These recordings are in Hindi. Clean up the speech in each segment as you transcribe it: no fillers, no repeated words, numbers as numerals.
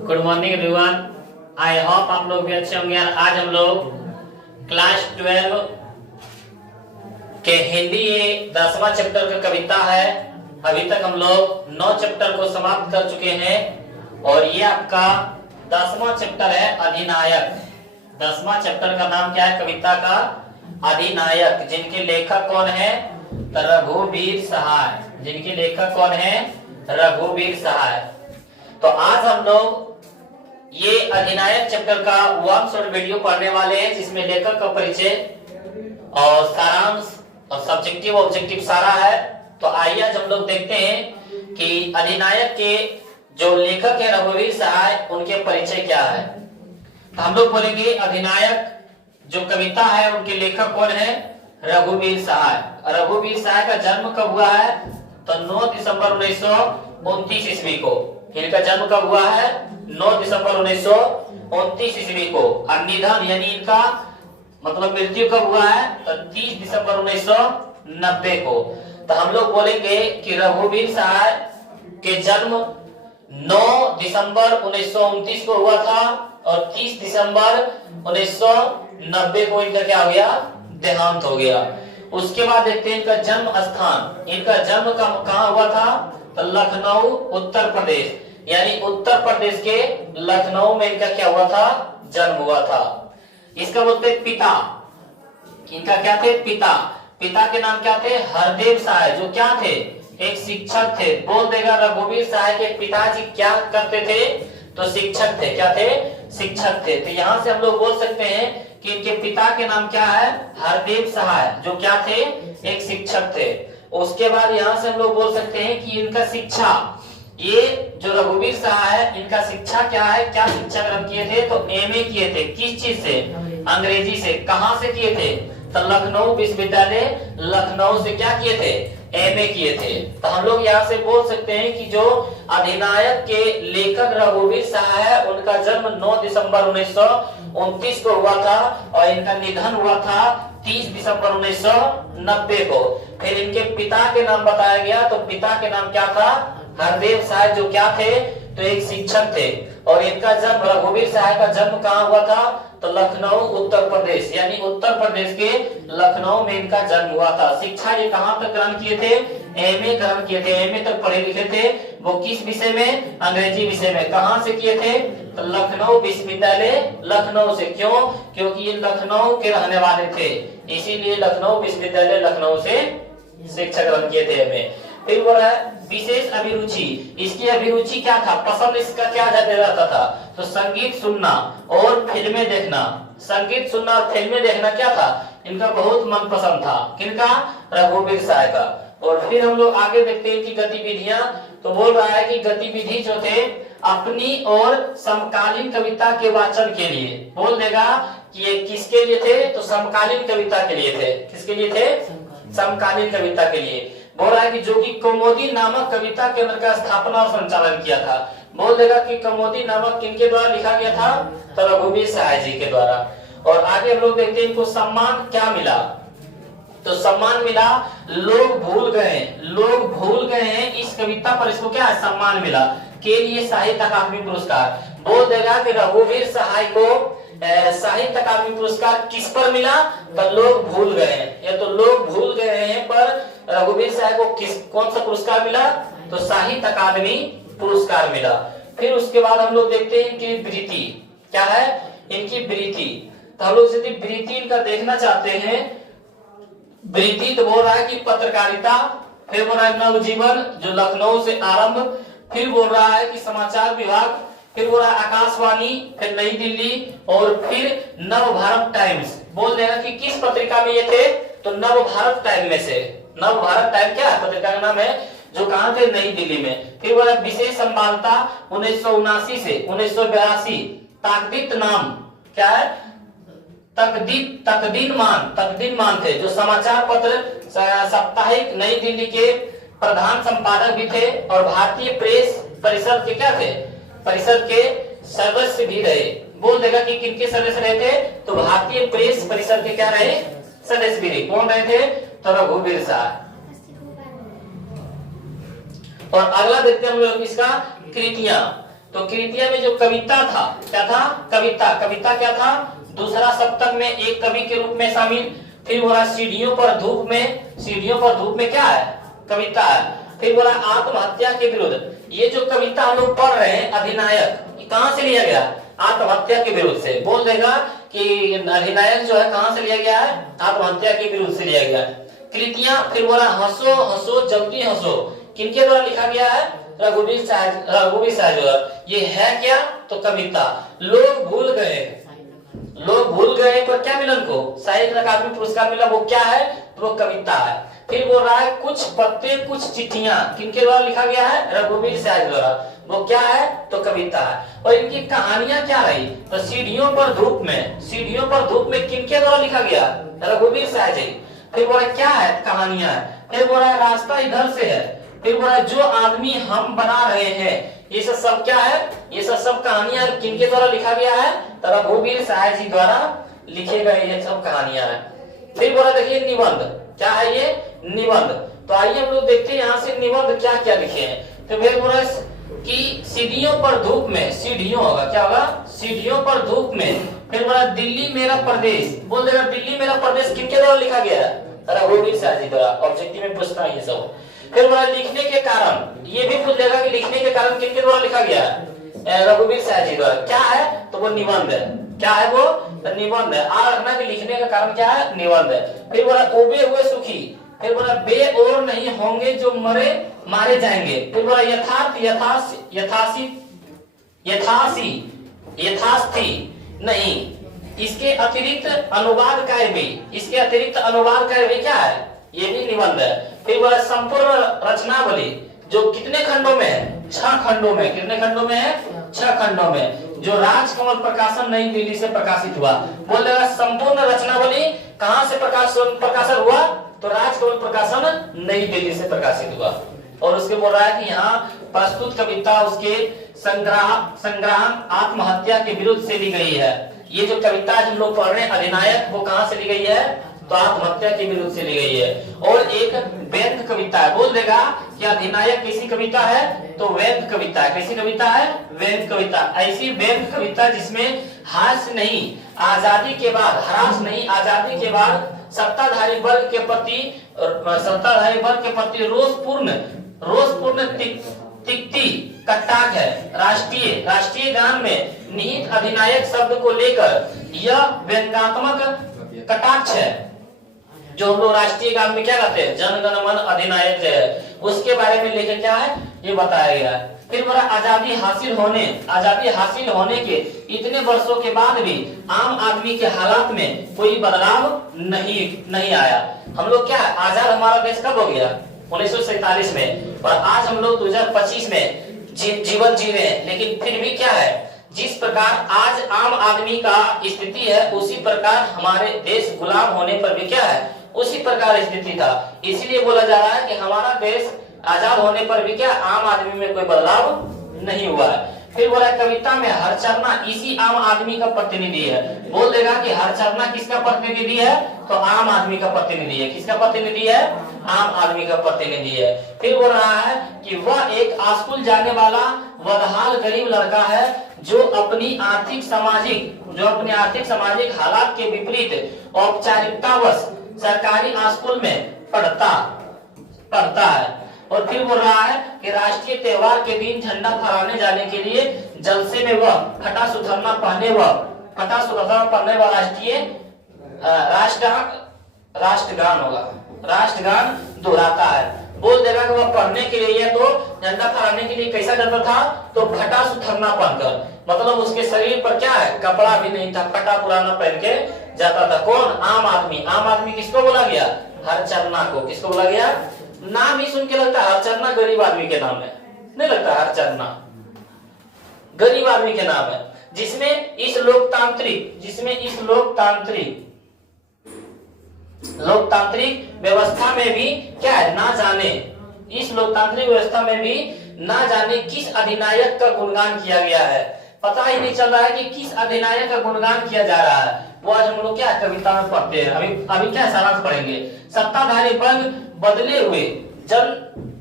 Good morning everyone. I hope आप लोग भी अच्छे होंगे। आज हम लोग क्लास 12 के हिंदी ये 10वां चैप्टर का कविता है। अभी तक हम लोग 9 चैप्टर को समाप्त कर चुके हैं और ये आपका 10वां चैप्टर है अधिनायक। 10वां चैप्टर का नाम क्या है? कविता का अधिनायक। जिनके लेखक कौन है? रघुवीर सहाय। जिनके लेखक कौन है? रघुवीर सहाय। तो आज हम लोग ये अधिनायक चैप्टर का 1 शॉर्ट वीडियो पढ़ने वाले हैं, जिसमें लेखक का परिचय और सारांश और सब्जेक्टिव ऑब्जेक्टिव सारा है। तो आइए आज हम लोग देखते हैं कि अधिनायक के जो लेखक है रघुवीर सहाय, उनके परिचय क्या है। तो हम लोग बोलेंगे अधिनायक जो कविता है उनके लेखक कौन है? रघुवीर सहाय। रघुवीर सहाय का जन्म कब हुआ है? तो 9 दिसंबर 1929 ईस्वी को। इनका जन्म कब हुआ है? 9 दिसंबर 1929 ईस्वी को। और निधन यानी इनका मतलब मृत्यु कब हुआ है? तो 30 दिसंबर 1990 को। तो हम लोग बोलेंगे कि रघुवीर सहाय के जन्म 9 दिसंबर 1929 को हुआ था और 30 दिसंबर 1990 को इनका क्या हो गया? देहांत हो गया। उसके बाद देखते हैं इनका जन्म स्थान। इनका जन्म कहाँ हुआ था? तो लखनऊ उत्तर प्रदेश, यानी उत्तर प्रदेश के लखनऊ में इनका क्या हुआ था? जन्म हुआ था। इसका बोलते पिता। इनका क्या थे? पिता। पिता के नाम क्या थे? हरदेव सहाय। जो क्या थे? एक शिक्षक थे। बोल देगा रघुवीर सहाय के पिताजी क्या करते थे? तो शिक्षक थे। क्या थे? शिक्षक थे। तो यहाँ से हम लोग बोल सकते हैं कि इनके पिता के नाम क्या है? हरदेव सहाय। जो क्या थे? एक शिक्षक थे। उसके बाद यहाँ से हम लोग बोल सकते हैं कि इनका शिक्षा, ये जो रघुवीर सहाय है, इनका शिक्षा क्या है? क्या शिक्षा ग्रहण किए थे? तो एमए किए थे। किस चीज से? अंग्रेजी से। कहाँ से किए थे? तो लखनऊ विश्वविद्यालय लखनऊ से क्या किए थे? एमए किए थे। तो हम लोग यहाँ से बोल सकते हैं कि जो अधिनायक के लेखक रघुवीर सहाय है, उनका जन्म 9 दिसंबर 1929 को हुआ था और इनका निधन हुआ था 30 दिसंबर 1990 को। फिर इनके पिता के नाम बताया गया। तो पिता के नाम क्या था? हरदेव सहाय। जो क्या थे? तो एक शिक्षक थे। और इनका जन्म, रघुवीर सहाय का जन्म कहाँ हुआ था? तो लखनऊ उत्तर प्रदेश, यानी उत्तर प्रदेश के लखनऊ में इनका जन्म हुआ था। शिक्षा ये कहाँ तक ग्रहण किए थे? एमए ग्रहण किए थे। एमए तक पढ़े लिखे थे। वो किस विषय में? अंग्रेजी विषय में। कहाँ से किए थे? तो लखनऊ विश्वविद्यालय लखनऊ से। क्यों? क्योंकि ये लखनऊ के रहने वाले थे, इसीलिए लखनऊ विश्वविद्यालय लखनऊ से शिक्षा ग्रहण किए थे एमए। फिर बोल रहा है विशेष अभिरुचि। इसकी अभिरुचि क्या था? पसंद इसका क्या ज्यादा रहता था? तो संगीत सुनना और फिल्में देखना। संगीत सुनना और फिल्में देखना क्या था? इनका बहुत मनपसंद था। किनका? रघुवीर सहाय का। और फिर हम लोग आगे देखते हैं कि गतिविधियां। तो बोल रहा है कि गतिविधि जो थे अपनी और समकालीन कविता के वाचन के लिए। बोल देगा कि ये किसके लिए थे? तो समकालीन कविता के लिए थे। किसके लिए थे? समकालीन कविता के लिए। बोल रहा है कि जो कि कौमुदी नामक कविता केंद्र का स्थापना और संचालन किया था। बोल देगा कि कौमुदी नामक किनके द्वारा लिखा गया था? तो रघुवीर सहाय जी के द्वारा। और आगे हम लोग देखते हैं इनको सम्मान क्या मिला। तो सम्मान मिला लोग भूल गए। लोग भूल गए हैं इस कविता पर इसको क्या है? सम्मान मिला। के लिए साहित्य अकादमी पुरस्कार। बोल देगा कि रघुवीर सहाय को साहित्य अकादमी पुरस्कार किस पर मिला? तो लोग भूल गए हैं। या तो लोग भूल गए हैं पर रघुवीर सहाय को कौन सा पुरस्कार मिला? तो साहित्य अकादमी पुरस्कार मिला। फिर उसके बाद हम लोग देखते हैं इनकी वृत्ति क्या है? इनकी वृत्ति। तो हम लोग यदि वृत्ति इनका देखना चाहते हैं, वृत्ति तो बोल रहा है कि पत्रकारिता। फिर बोल रहा है नवजीवन जो लखनऊ से आरंभ। फिर बोल रहा है कि समाचार विभाग। फिर बोल रहा है आकाशवाणी, फिर नई दिल्ली और फिर नव भारत टाइम्स। बोल देगा कि किस पत्रिका में ये थे? तो नव भारत टाइम में से। नव भारत टाइम क्या है? पत्रिका का नाम है। जो कहाँ थे? नई दिल्ली में। फिर बोला विशेष संवाददाता 1979 से 1982। ताकदीत नाम क्या है? तकदीन मान थे, जो समाचार पत्र साप्ताहिक नई दिल्ली के प्रधान संपादक भी थे और भारतीय प्रेस परिषद के क्या थे? परिषद के सदस्य भी रहे। बोल देगा कि किनके सदस्य रहे थे? तो भारतीय प्रेस परिषद के क्या रहे? सदस्य भी रहे। कौन रहे थे? तो रघुवीर सहाय। और अगला देखते हैं हम लोग इसका कृतियां। तो कृतियां में जो कविता था क्या था, कविता। कविता क्या था, दूसरा सप्तक में एक कवि के रूप में शामिल। फिर बोला सीढ़ियों पर धूप में, सीढ़ियों पर धूप में क्या है, कविता है। फिर बोला आत्महत्या के विरुद्ध, ये जो कविता हम लोग पढ़ रहे हैं अधिनायक, कहां से लिया गया, आत्महत्या के विरुद्ध से। बोल देगा कि अधिनायक जो है कहां से लिया गया है, आत्महत्या के विरुद्ध से लिया गया। कृतियां, फिर बोला हंसो हंसो जल्दी हंसो, किनके द्वारा लिखा गया है, रघुवीर सहाय। ये है क्या, तो कविता। लोग भूल गए, लोग भूल गए पर क्या मिला उनको, साहित्य अकादमी पुरस्कार मिला, वो क्या है, तो वो कविता है। फिर बोल रहा है कुछ पत्ते कुछ चिट्ठियां, किनके द्वारा लिखा गया है, रघुवीर सहाय द्वारा, वो क्या है, तो कविता है। और इनकी कहानियां क्या रही, तो सीढ़ियों पर धूप में, सीढ़ियों पर धूप में किनके द्वारा लिखा गया, रघुवीर सहाय जी। फिर बोला क्या है, कहानियां है। फिर बोला रास्ता इधर से है। फिर बोला जो आदमी हम बना रहे हैं, ये सब क्या है, ये सब कहानियां किनके द्वारा लिखा गया है, तो रघुवीर सहाय जी द्वारा लिखे गए ये सब कहानियां हैं। फिर बोला देखिए निबंध, क्या है ये, निबंध। तो आइए हम लोग देखते हैं यहाँ से निबंध क्या क्या लिखे हैं। तो फिर बोला कि सीढ़ियों पर धूप में, सीढ़ियों होगा, क्या होगा, सीढ़ियों पर धूप में। फिर बोला दिल्ली मेरा प्रदेश, बोल देगा दिल्ली मेरा प्रदेश किनके द्वारा लिखा गया है, रघुवीर सहाय जी द्वारा। ऑब्जेक्टिव में पूछता है ये सब। फिर बोला लिखने के कारण, ये भी पूछ लेगा कि लिखने के कारण किनके द्वारा लिखा गया है, रघुवीर सहाय जी द्वारा। क्या है, तो वो निबंध है। क्या है वो, तो निबंध है। आ रखना कि लिखने का कारण क्या है, निबंध है। फिर बोला उबे हुए सुखी। फिर बोला बे और नहीं होंगे जो मरे मारे जाएंगे। फिर बोला यथार्थ यथास्थी नहीं, इसके अतिरिक्त अनुवाद कार्य भी, इसके अतिरिक्त अनुवाद कार्य भी क्या है, ये भी निबंध है। फिर बोला संपूर्ण रचनावली, जो कितने खंडों में है, 6 खंडों में। कितने खंडों में है, 6 खंडों में, जो राजकमल प्रकाशन नई दिल्ली से प्रकाशित हुआ। बोल देगा संपूर्ण रचनावली कहां से प्रकाशन हुआ, तो राजकमल प्रकाशन नई दिल्ली से प्रकाशित हुआ। और उसके बोल रहा है कि यहाँ प्रस्तुत कविता उसके संग्राम आत्महत्या के विरुद्ध से ली गई है। ये जो कविता हम लोग पढ़ रहे हैं अधिनायक, वो कहां से ली गई है, तो आत्महत्या के विरुद्ध से ली गई है। और एक व्यंग्य कविता है। बोल देगा कि अधिनायक कैसी कविता है, तो व्यंग्य कविता है। कैसी कविता है, व्यंग्य कविता। ऐसी व्यंग्य कविता जिसमें हास्य नहीं, आजादी के बाद ह्रास नहीं, आजादी के बाद सत्ताधारी वर्ग के प्रति रोषपूर्ण तिक्ति कटाक्ष है। राष्ट्रीय गान में निहित अधिनायक शब्द को लेकर यह व्यंग्यात्मक कटाक्ष है। जो हम लोग राष्ट्रीय गान में क्या कहते हैं, जन गण मन अधिनायक है, उसके बारे में लेकर क्या है, ये बताया गया है। फिर बोला आजादी हासिल होने के इतने वर्षों के बाद भी आम आदमी के हालात में कोई बदलाव नहीं आया। हम लोग क्या, आजाद हमारा देश कब हो गया, 1947 में, और आज हम लोग 2025 में जीवन जी रहे हैं। लेकिन फिर भी क्या है, जिस प्रकार आज आम आदमी का स्थिति है, उसी प्रकार हमारे देश गुलाम होने पर भी क्या है, उसी प्रकार स्थिति था। इसलिए बोला जा रहा है कि हमारा देश आजाद होने पर भी क्या, आम आदमी में कोई बदलाव नहीं हुआ है। फिर बोला कविता में हरचरना इसी आम आदमी का प्रतिनिधि है। बोल देगा कि हरचरना किसका प्रतिनिधि है, तो आम आदमी का प्रतिनिधि है। किसका प्रतिनिधि है, आम आदमी का प्रतिनिधि है। फिर बोल रहा है कि वह एक स्कूल जाने वाला बदहाल गरीब लड़का है जो अपनी आर्थिक सामाजिक हालात के विपरीत औपचारिकतावश सरकारी स्कूल में पढ़ता है। और फिर बोल रहा है कि राष्ट्रीय त्योहार के दिन झंडा फहराने जाने के लिए जलसे में वह फटा सुथरना पहने व राष्ट्रगान दोहराता है। बोल देगा कि वह पढ़ने के लिए तो झंडा फहराने के लिए कैसा जाता था, तो फटा सुथरना पहनकर, मतलब उसके शरीर पर क्या है, कपड़ा भी नहीं था, फटा पुराना पहन के जाता था। कौन, आम आदमी। आम आदमी किसको बोला गया, हरचरना को। किसको बोला गया, नाम ही सुन के लगता है हरचरना गरीब आदमी के नाम है, नहीं लगता, हरचरना गरीब आदमी के नाम है। जिसमें इस लोकतांत्रिक व्यवस्था में भी क्या है, ना जाने, इस लोकतांत्रिक व्यवस्था में भी ना जाने किस अधिनायक का गुणगान किया गया है। पता ही नहीं चल रहा है कि किस अधिनायक का गुणगान किया जा रहा है। वो आज हम लोग क्या कविता में पढ़ते हैं। अभी क्या सारांश पढ़ेंगे। सत्ताधारी वर्ग बदले हुए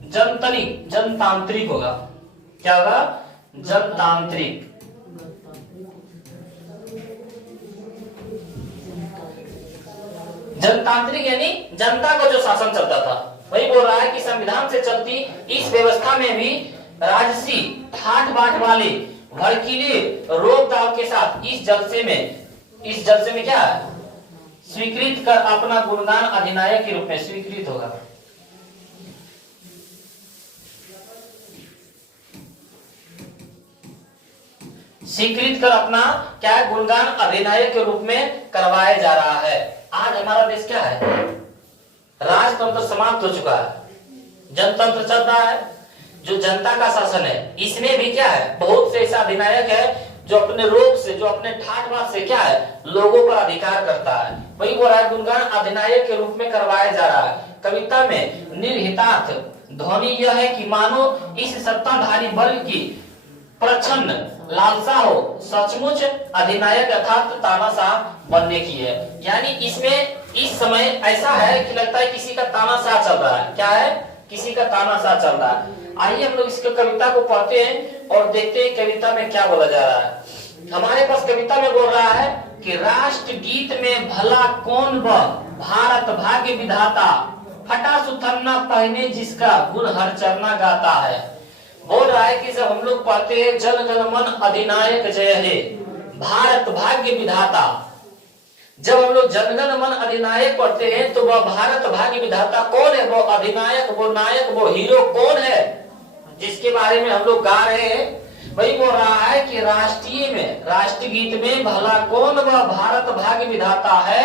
जनतांत्रिक होगा। क्या होगा? जनतांत्रिक। जनतांत्रिक यानी जनता को जो शासन चलता था, वही बोल रहा है कि संविधान से चलती इस व्यवस्था में भी राजसी ठाट बाट वाले भड़कीले रोक दाव के साथ इस जलसे में क्या है? स्वीकृत कर अपना गुणगान अधिनायक के रूप में स्वीकृत होगा। स्वीकृत कर अपना क्या है? गुणगान अधिनायक के रूप में करवाया जा रहा है। आज हमारा देश क्या है? राजतंत्र समाप्त हो चुका है, जनतंत्र चल रहा है। जो जनता का शासन है, इसमें भी क्या है? बहुत से ऐसा अधिनायक है जो अपने रोग से, जो अपने ठाट बाट से क्या है? लोगों पर अधिकार करता है। वही बोल रहा है गुणगान अधिनायक के रूप में करवाया जा रहा है। कविता में निर्हितार्थ ध्वनि यह है कि मानो इस सत्ताधारी वर्ग की प्रचंड लालसा हो सचमुच अधिनायक अर्थात तानाशाह बनने की है। यानी इसमें इस समय ऐसा है कि लगता है किसी का तानाशाह चल रहा है। क्या है? किसी का तानाशाह चल रहा है। आइए हम लोग इस कविता को पढ़ते हैं और देखते हैं कविता में क्या बोला जा रहा है। हमारे पास कविता में बोल रहा है कि राष्ट्र गीत में भला कौन वह भारत भाग्य विधाता, फटा सुथन्ना पहने जिसका गुण हर चरना गाता है। बोल रहा है कि जब हम लोग पढ़ते हैं जन गण मन अधिनायक जय हे भारत भाग्य विधाता, जब हम लोग जनगण मन अधिनायक पढ़ते हैं तो वह भारत भाग्य विधाता कौन है? वो अधिनायक, वो नायक, वो हीरो कौन है जिसके बारे में हम लोग गा रहे हैं? वही बोल रहा है कि राष्ट्रीय गीत में भला कौन वह भारत भाग्य विधाता है,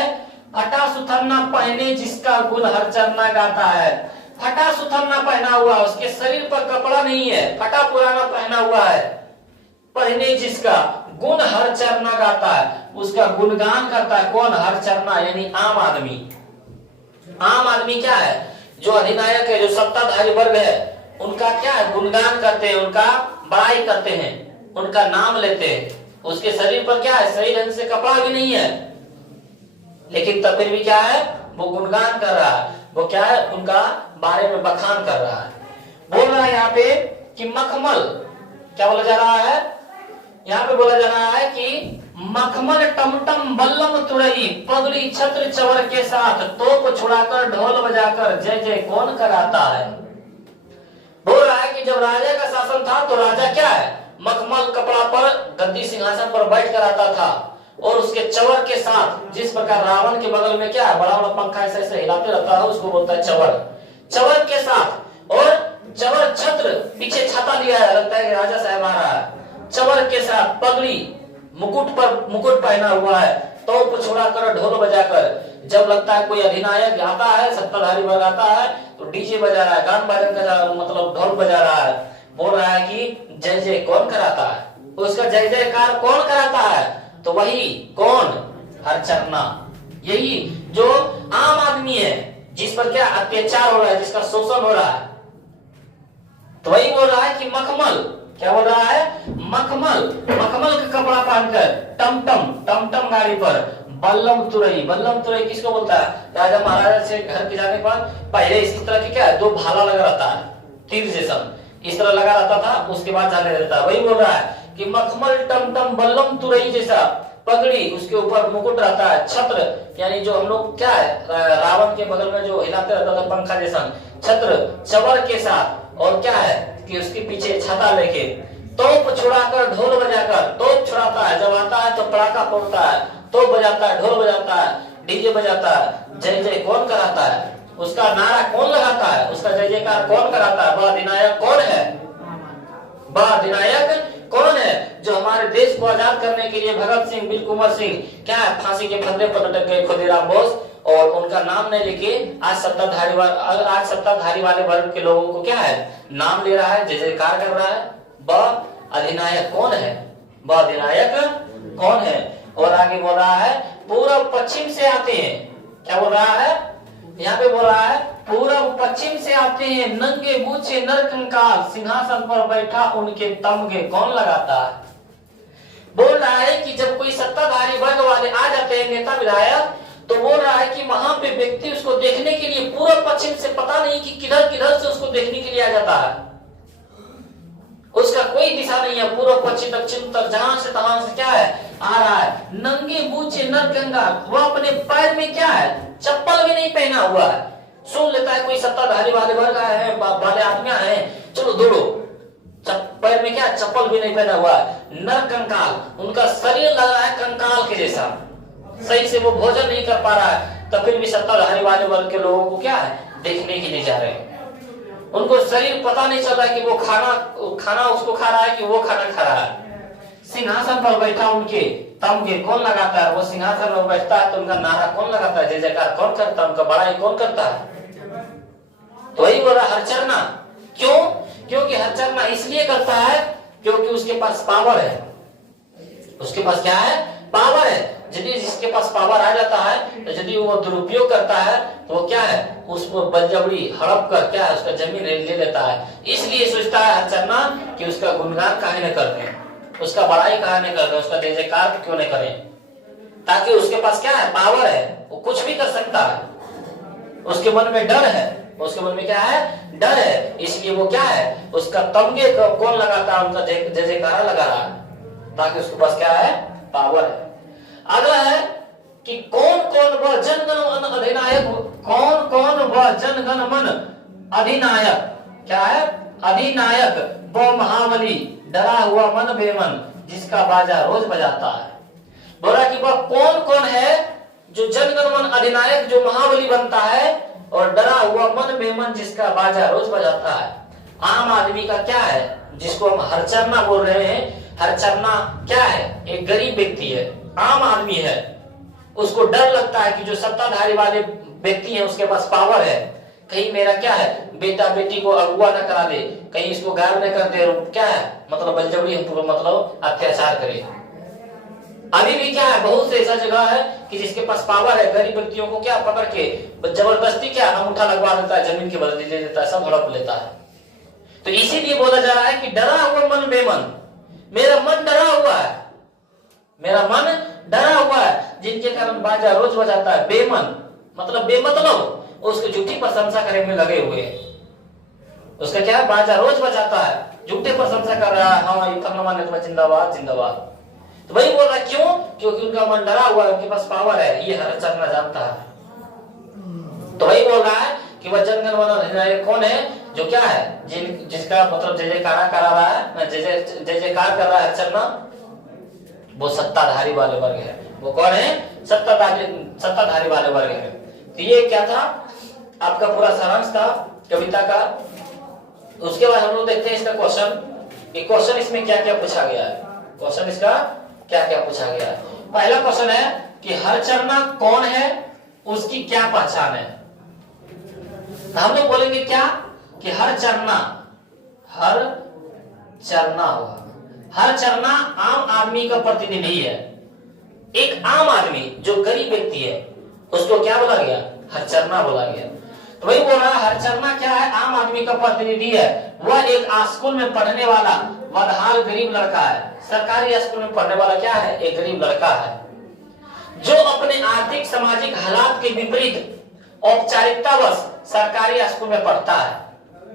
फटा सुथन्ना पहने जिसका गुण हर चरना गाता है। फटा सुथन्ना पहना हुआ, उसके शरीर पर कपड़ा नहीं है, फटा पुराना पहना हुआ है, पहने जिसका गुण हर चरना गाता है, उसका गुणगान करता है। कौन? हर चरना यानी आम आदमी। आम आदमी क्या है? जो अधिनायक है, जो सत्ताधारी वर्ग है, उनका क्या है? गुणगान करते हैं, उनका बड़ाई करते हैं, उनका नाम लेते हैं। उसके शरीर पर क्या है? सही ढंग से कपड़ा भी नहीं है, लेकिन तब फिर भी क्या है? वो गुणगान कर रहा है। वो क्या है? उनका बारे में बखान कर रहा है। बोल रहा है यहाँ पे कि मखमल, क्या बोला जा रहा है? यहाँ पे बोला जा रहा है कि मखमल टमटम बल्लम तुरई पगड़ी छत्र चवर के साथ तोप छुड़ाकर ढोल बजाकर जय जय कौन कराता है। बोल रहा है कि जब राजा का शासन था तो राजा क्या है? मखमल कपड़ा पर गद्दी सिंहासन पर बैठ कर आता था और उसके चवर के साथ, जिस प्रकार रावण के बगल में क्या है? बड़ा बड़ा पंखा ऐसे ऐसे हिलाते रहता है, उसको बोलता है चवर। चवर के साथ और चवर छत्र, पीछे छाता लिया है, लगता है कि राजा साहब आ रहा है। चवर के साथ पगड़ी, मुकुट पहना हुआ है, तो छोड़ा कर ढोल बजाकर, जब लगता है कोई अधिनायक आता है, सत्ताधारी वर्ग आता है, तो डीजे बजा रहा है, गान बाजन का मतलब ढोल बजा रहा है। बोल रहा है कि जय जय कौन कराता है? उसका जय जयकार कौन कराता है? तो वही कौन? हर चरना। यही जो आम आदमी है, जिस पर क्या अत्याचार हो रहा है, जिसका शोषण हो रहा है, तो वही बोल रहा है कि मखमल, क्या बोल रहा है? मखमल का कपड़ा पहनकर टमटम गाड़ी पर बल्लम तुरई किसको बोलता है? राजा महाराजा से घर के जाने के बाद पहले इसी तरह की क्या है? दो भाला लगा रहता है, तीर जैसा इस तरह लगा रहता था, उसके बाद जाने देता है। वही बोल रहा है कि मखमल टमटम बल्लम तुरई जैसा पगड़ी, उसके ऊपर मुकुट रहता है, छत्र यानी जो हम लोग क्या है रावण के बगल में जो हिलाते रहता था पंखा जैसा, छत्र चवर के साथ, और क्या है कि उसके पीछे छाता लेके, तोप छुड़ाकर ढोल बजाकर, तोप छुड़ाता है, जब आता है तो पड़ाका फोड़ता है, तोप बजाता है, ढोल बजाता है, डीजे बजाता है, जय जय कौन कराता है? उसका नारा कौन लगाता है? उसका जय जयकार कौन कराता है? वह अधिनायक कौन है? वह अधिनायक कौन है जो हमारे देश को आजाद करने के लिए भगत सिंह, वीर कुंवर सिंह क्या है फांसी के फंदे पर लटक गए, खुदीराम बोस, और उनका नाम नहीं लेके आज सत्ताधारी वाले वर्ग के लोगों को क्या है? नाम ले रहा है, जय जयकार कर रहा है। वह अधिनायक कौन है? वह अधिनायक कौन है? और आगे बोल रहा है पूर्व पश्चिम से आते हैं, क्या बोल रहा है? यहाँ पे बोल रहा है पूर्व पश्चिम से आते हैं नंगे मूछे नरकंकाल, सिंहासन पर बैठा उनके तमगे कौन लगाता है। बोल रहा है कि जब कोई सत्ताधारी वर्ग वाले आ जाते हैं, नेता विधायक, तो बोल रहा है कि वहां पे व्यक्ति उसको देखने के लिए पूर्व पश्चिम से पता नहीं कि किधर किधर से उसको देखने के लिए आ जाता है। उसका कोई दिशा नहीं है, पूर्व पश्चिम दक्षिण उत्तर जहां से तहां से क्या है आ रहा है। नंगे बूचे नर कंगाल, वह अपने पैर में क्या है चप्पल भी नहीं पहना हुआ है। सुन लेता है कोई सत्ताधारी वाले वर्ग है, वाले आदमी है, चलो दौड़ो, पैर में क्या चप्पल भी नहीं पहना हुआ है। नर कंकाल, उनका शरीर लग रहा है कंकाल के जैसा, सही से वो भोजन नहीं कर पा रहा है, तो फिर भी सत्ताधारी वाले वर्ग के लोगों को क्या है देखने के लिए जा रहे हैं। उनको शरीर पता नहीं चल रहा कि वो खाना उसको खा रहा है कि वो खाना खा रहा है। सिंहासन पर बैठा उनके तमगे कौन लगाता है, वो सिंहासन पर बैठता है तो उनका नारा कौन लगाता है, जय जयकार कौन करता है, उनका बड़ाई कौन करता है। तो वही बोल रहा हरचरना, क्यों? क्योंकि हरचरना इसलिए करता है क्योंकि उसके पास पावर है। उसके पास क्या है पावर है। यदि जिसके पास पावर आ जाता है तो यदि वो दुरुपयोग करता है तो वो क्या है उसको बलजबरी हड़प कर क्या है उसका जमीन ले लेता है। इसलिए सोचता है हरचरना कि उसका गुणगान काहे न करते, उसका बड़ाई काहे न करते, उसका जय जयकार क्यों न करें, ताकि उसके पास क्या है पावर है, वो कुछ भी कर सकता है। उसके मन में डर है, उसके मन में क्या है डर है, इसलिए वो क्या है उसका तमगे कौन लगाता है, उनका जय जयकारा लगा रहा है, ताकि उसके पास क्या है पावर है। अगला है कि कौन कौन वह जनगण मन अधिनायक, कौन कौन वह जनगण मन अधिनायक, क्या है अधिनायक वो महाबली डरा हुआ मन बेमन जिसका बाजा रोज बजाता है। बोला कि वह कौन कौन है जो जनगण मन अधिनायक जो महाबली बनता है और डरा हुआ मन बेमन जिसका बाजा रोज बजाता है। आम आदमी का क्या है जिसको हम हरचरना बोल रहे हैं, हरचरना क्या है एक गरीब व्यक्ति है, आम आदमी है, उसको डर लगता है कि जो सत्ताधारी वाले व्यक्ति है उसके पास पावर है, कहीं मेरा क्या है बेटा बेटी को अगुआ न करा दे, कहीं इसको गायब न कर दे, क्या है मतलब बलजबरी मतलब अत्याचार करे। अभी भी क्या है बहुत से ऐसा जगह है कि जिसके पास पावर है गरीब व्यक्तियों को क्या पकड़ के जबरदस्ती क्या अंगूठा लगवा देता है, जमीन के बदले ले लेता है, सब हड़प लेता है। तो इसीलिए बोला जा रहा है कि डरा हुआ मन बेमन, मेरा मन डरा हुआ है, मेरा मन डरा हुआ है जिनके कारण बाजा रोज बजाता है। बेमन मतलब बेमतलब उसको झूठी प्रशंसा करने में लगे हुए हैं, उसका क्या है बाजा रोज बजाता है, झूठे प्रशंसा कर रहा है, हाँ ये फलाना नेता जिंदाबाद जिंदाबाद। तो वही बोल रहा क्यों? क्योंकि उनका मन डरा हुआ है, उनके पास पावर है, ये हरचरना जानता है। तो वही बोल रहा है कि वह जनगण मन अधिनायक कौन है जो क्या है जिसका मतलब जय जयकार करा रहा है, जय जयकार कर रहा है हरचरना, वो सत्ताधारी वाले वर्ग है। वो कौन है सत्ताधारी वाले वर्ग है। तो ये क्या था आपका पूरा सारांश था कविता का। उसके बाद हम लोग देखते हैं इसका क्वेश्चन, क्वेश्चन इसमें क्या क्या पूछा गया है, क्वेश्चन इसका क्या क्या पूछा गया है। पहला क्वेश्चन है कि हरचरना कौन है, उसकी क्या पहचान है। हम लोग बोलेंगे क्या कि हरचरना होगा, हरचरना आम आदमी का प्रतिनिधि है। एक आम आदमी जो गरीब व्यक्ति है उसको क्या बोला गया हरचरना बोला गया। तो वही बोल रहा है हरचरना क्या है आम आदमी का प्रतिनिधि है। वह एक स्कूल में पढ़ने वाला बदहाल गरीब लड़का है, सरकारी स्कूल में पढ़ने वाला क्या है एक गरीब लड़का है जो अपने आर्थिक सामाजिक हालात के विपरीत औपचारिकतावश सरकारी स्कूल में पढ़ता है।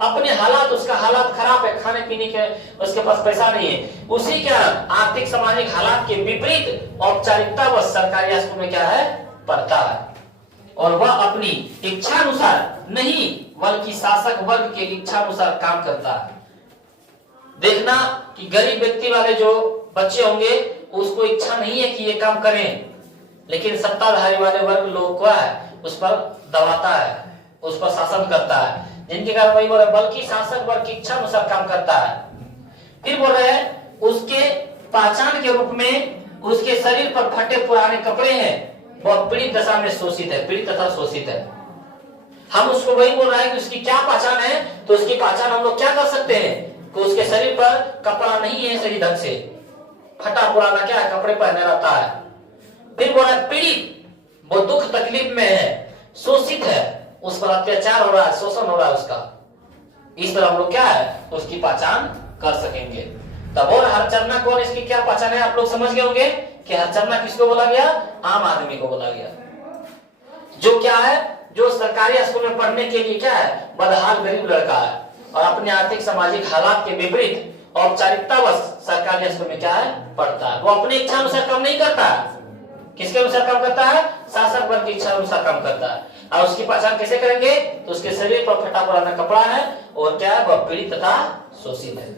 अपने हालात उसका हालात खराब है, खाने पीने के उसके पास पैसा नहीं है, उसी के आर्थिक सामाजिक हालात के विपरीत औपचारिकतावश सरकारी स्कूल में क्या है पढ़ता है। और वह अपनी इच्छानुसार नहीं बल्कि शासक वर्ग के इच्छानुसार काम करता है। देखना कि गरीब व्यक्ति वाले जो बच्चे होंगे उसको इच्छा नहीं है कि ये काम करें, लेकिन सत्ताधारी वाले वर्ग लोगों को है उस पर दबाता है, उस पर शासन करता है, जिनके कारण वही बोल रहे बल्कि शासक वर्ग की इच्छा अनुसार काम करता है। फिर बोल रहे हैं उसके पहचान के रूप में उसके शरीर पर फटे पुराने कपड़े हैं, वह पीड़ित दशा में शोषित है, पीड़ित तथा शोषित है। हम उसको वही बोल रहे हैं कि उसकी क्या पहचान है, तो उसकी पहचान हम लोग क्या कर सकते हैं कि उसके शरीर पर कपड़ा नहीं है सही ढंग से, फटा पुराना क्या है कपड़े पहने रहता है। फिर बोल रहा है पीड़ित, वो दुख तकलीफ में है, शोषित है, उस पर अत्याचार हो रहा है, शोषण हो रहा है उसका। इस तरह हम लोग क्या है उसकी पहचान कर सकेंगे। तब और हरचरना कौन, इसकी क्या पहचान है आप लोग समझ गए होंगे कि हरचरना किसको बोला गया आम आदमी को बोला गया। जो क्या है, जो सरकारी स्कूल में पढ़ने के लिए क्या है, बदहाल गरीब लड़का है और अपने आर्थिक सामाजिक हालात के विपरीत औपचारिकतावश सरकारी स्कूल में क्या है, पढ़ता है। वो अपनी इच्छा अनुसार काम नहीं करता है। किसके अनुसार काम करता है? शासक वर्ग की इच्छा अनुसार काम करता है। और उसकी पहचान कैसे करेंगे? तो उसके शरीर पर फटा पुराना कपड़ा है और क्या है, वह पीड़ित तथा शोषित है।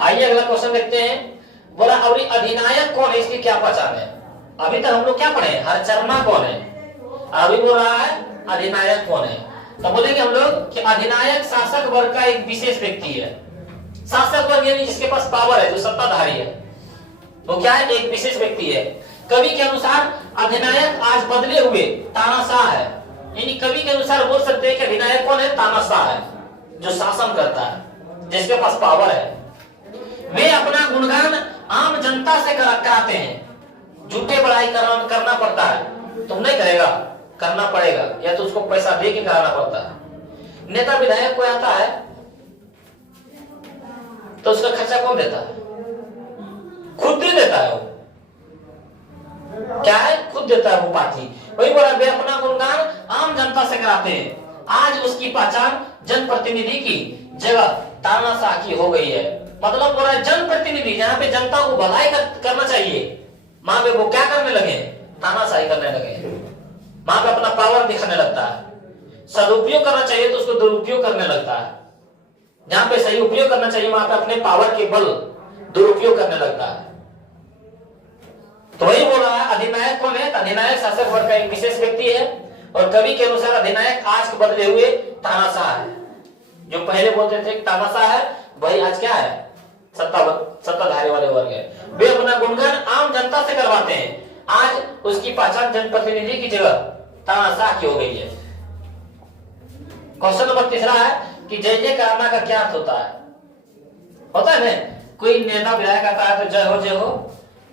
आइए अगला क्वेश्चन देखते हैं। बोला और अधिनायक कौन है, इसकी क्या पहचान है? अभी तक हम लोग क्या पढ़े, हरचरणा कौन है, अभी बोल रहा है अधिनायक कौन है। तो बोलेंगे हम लोग कि अधिनायक शासक वर्ग का एक विशेष व्यक्ति है। शासक वर्ग यानी जिसके पास पावर है, जो सत्ताधारी है, वो क्या है, एक विशेष व्यक्ति है। कवि के अनुसार अधिनायक आज बदले हुए तानाशाह है। यानी कवि के अनुसार बोल सकते हैं कि अधिनायक कौन है, तानाशाह है, जो शासन करता है, जिसके पास पावर है। वे अपना गुणगान आम जनता से कराते हैं। झूठे बड़ाई करना पड़ता है, तुम नहीं करेगा, करना पड़ेगा, या तो उसको पैसा दे के कराना पड़ता है। नेता विधायक कोई आता है तो उसका खर्चा कौन देता है? खुद ही देता है। वो क्या है, खुद देता है वो पार्टी। वही बोला वे अपना गुणगान आम जनता से कराते हैं। आज उसकी पहचान जनप्रतिनिधि की जगह तानाशाह की हो गई है। मतलब बोला जनप्रतिनिधि, जहाँ पे जनता को भलाई करना चाहिए, वहां पे वो क्या करने लगे, तानाशाही करने लगे। वहां पे अपना पावर दिखाने लगता है। सदुपयोग करना चाहिए तो उसको दुरुपयोग करने लगता है। जहां पे सही उपयोग करना चाहिए वहां पे अपने पावर के बल दुरुपयोग करने लगता है। तो वही बोल रहा है अधिनायक कौन है? अधिनायक शासक वर्ग का एक विशेष व्यक्ति है और कवि के अनुसार अधिनायक आज के बदले हुए तानाशाह है। जो पहले बोलते थे तानाशाह है, वही आज क्या है, सत्ताधारी वाले वर्ग है। वे अपना गुणगान आम जनता से करवाते हैं। आज उसकी पहचान जनप्रतिनिधि की जगह तानाशाह की हो गई है। क्वेश्चन नंबर तीसरा है कि जय जय कराना का क्या अर्थ होता है? होता है ना, कोई नेता विधायक आता है तो जय हो,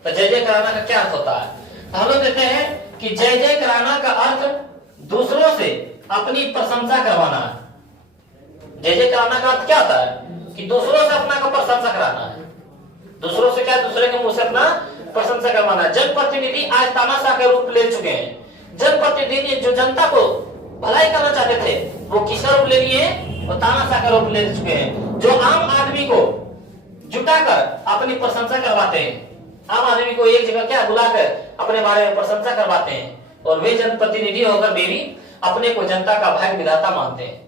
तो जय जय कराना का क्या अर्थ होता है? तो हम लोग कहते हैं कि जय जय कराना का अर्थ दूसरों से अपनी प्रशंसा करवाना है। जय जय कराना का अर्थ क्या होता है? कि दूसरों से अपना को प्रशंसा कराना है। दूसरों से क्या, दूसरे के मुंह से अपना प्रशंसा करवाना है। जनप्रतिनिधि आज तानाशाह के रूप ले चुके हैं। जनप्रतिनिधि जो जनता को भलाई करना चाहते थे, वो किसका रूप ले लिए, वो तानाशाह का रूप ले चुके हैं। जो आम आदमी को जुटाकर अपनी प्रशंसा करवाते हैं, आम आदमी को एक जगह क्या बुलाकर अपने बारे में प्रशंसा करवाते हैं, और वे जनप्रतिनिधि होकर भी अपने को जनता का भाग्य विधाता मानते हैं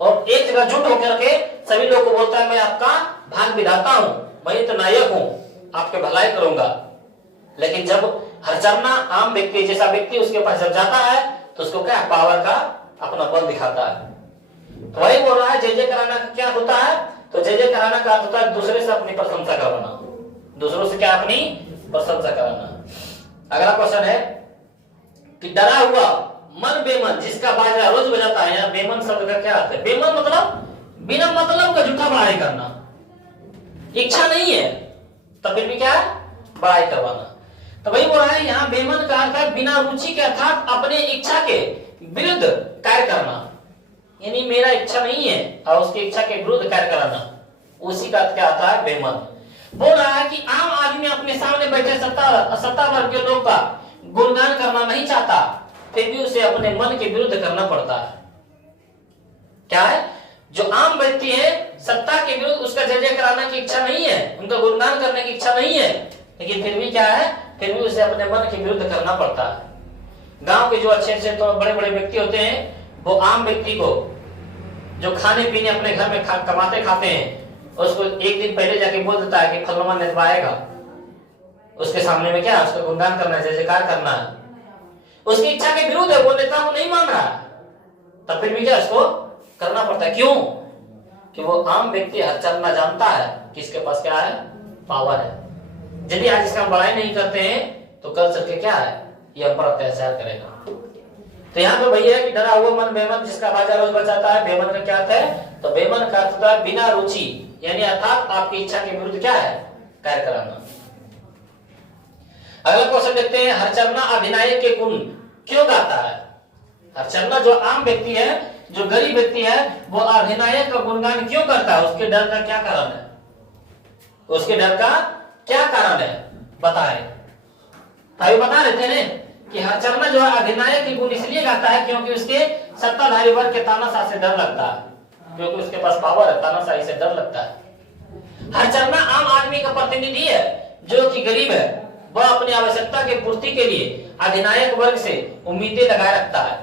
और एक जगह जुट होकर के सभी लोग को बोलता है मैं आपका भाग्य विधाता हूं, मैं तो नायक हूं, आपके भलाई करूंगा। लेकिन जब हरचरणा आम व्यक्ति जैसा व्यक्ति उसके पास जब जाता है तो उसको क्या, पावर का अपना बल दिखाता है। तो वही बोल रहा है जय जय कराना का क्या होता है? तो जय जय कराना का अर्थ होता है दूसरे से अपनी प्रशंसा करवाना, दूसरों से क्या, अपनी प्रशंसा कराना। अगला क्वेश्चन है कि डरा हुआ मन बेमन जिसका बाजा रोज बजाता है। यहाँ बेमन शब्द का क्या अर्थ है? बेमन मतलब बिना मतलब का झूठा बड़ाई करना, इच्छा नहीं है तो फिर भी क्या है, बड़ाई करवाना। तो वही बोल रहा है यहाँ बेमन का अर्थ है बिना रुचि के अर्थात अपने इच्छा के विरुद्ध कार्य करना। यानी मेरा इच्छा नहीं है और उसकी इच्छा के विरुद्ध कार्य कराना, उसी का अर्थ क्या आता है, बेमन। बोल रहा है कि आम आदमी अपने सामने बैठे सत्ता वर्ग के लोग का गुणगान करना नहीं चाहता, फिर भी उसे अपने मन के विरुद्ध करना पड़ता है। क्या है, जो आम व्यक्ति है सत्ता के विरुद्ध उसका जय जय कराना की इच्छा नहीं है, उनका गुणगान करने की इच्छा नहीं है, लेकिन फिर भी क्या है, फिर भी उसे अपने मन के विरुद्ध करना पड़ता है। गांव के जो अच्छे तो बड़े बड़े व्यक्ति होते हैं, वो आम व्यक्ति को जो खाने पीने अपने घर में कमाते खाते हैं, उसको एक दिन पहले जाके बोल देता है कि फलनमा नेता आएगा, उसके सामने में क्या, उसका गुणगान करना है, जय जयकार करना है। उसकी इच्छा के विरुद्ध है, वो नेता को नहीं मान रहा, तब फिर भी क्या, उसको करना पड़ता है। क्यों? कि वो आम व्यक्ति हरचरणा जानता है कि इसके पास क्या है, पावर है। यदि आज इसका हम बड़ाई नहीं करते हैं तो कल चल के क्या है, ये हम पर अत्याचार करेगा। तो यहाँ पे भैया कि डरा हुआ मन बेमन जिसका बाजा रोज बचाता है। बेमन का क्या अर्थ है? तो बेमन का अर्थ होता है बिना रुचि, यानी अर्थात आपकी इच्छा के विरुद्ध क्या है, कार्य कराना। अगला क्वेश्चन देखते हैं, हरचरणा अधिनायक के गुण क्यों गाता है? हरचरणा जो आम व्यक्ति है, जो गरीब व्यक्ति है, वो अधिनायक का गुणगान क्यों करता है? उसके डर का क्या कारण है? उसके डर का क्या कारण है, बताए। अभी बता रहे थे कि हरचरना जो है अधिनायक की गुण इसलिए गाता है क्योंकि उसके सत्ताधारी वर्ग के तानाशाह से डर लगता है, क्योंकि उसके पास पावर है, तानाशाही से डर लगता है। हरचरना आम आदमी का प्रतिनिधि है जो कि गरीब है, वह अपनी आवश्यकता की पूर्ति के लिए अधिनायक वर्ग से उम्मीदें लगाए रखता है।